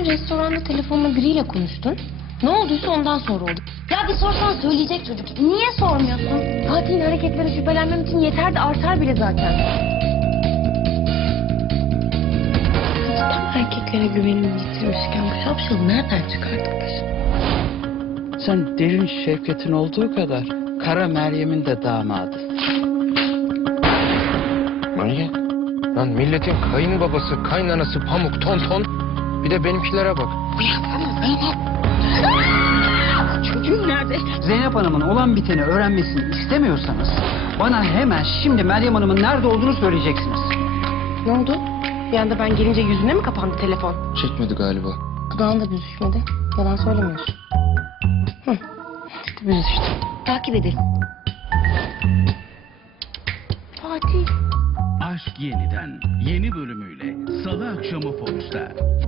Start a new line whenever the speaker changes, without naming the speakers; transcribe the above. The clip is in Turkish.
restoranda telefonla biriyle konuştun. Ne olduysa ondan sonra oldu.
Ya bir sorsan söyleyecek çocuk. Niye sormuyorsun?
Fatih'in hareketleri şüphelenmem için yeter de artar bile zaten. Kız tam erkeklere güvenini yitirmişken bu şapşalı nereden çıkardık biz?
Sen derin Şevket'in olduğu kadar Kara Meryem'in de damadı.
Manyak. Lan milletin kayınbabası, kaynanası Pamuk, Tonton. Bir de benimkilere bak.
Çocuğum nerede?
Zeynep Hanım'ın olan biteni öğrenmesini istemiyorsanız bana hemen şimdi Meryem Hanım'ın nerede olduğunu söyleyeceksiniz.
Ne oldu? Bir anda ben gelince yüzüne mi kapandı telefon?
Çekmedi galiba.
Dudağın da büzüşmedi. Yalan söylemiyorsun. Hı. İşte büzüştü. Takip edelim. Fatih.
Aşk Yeniden yeni bölümüyle Salı akşamı Fox'ta.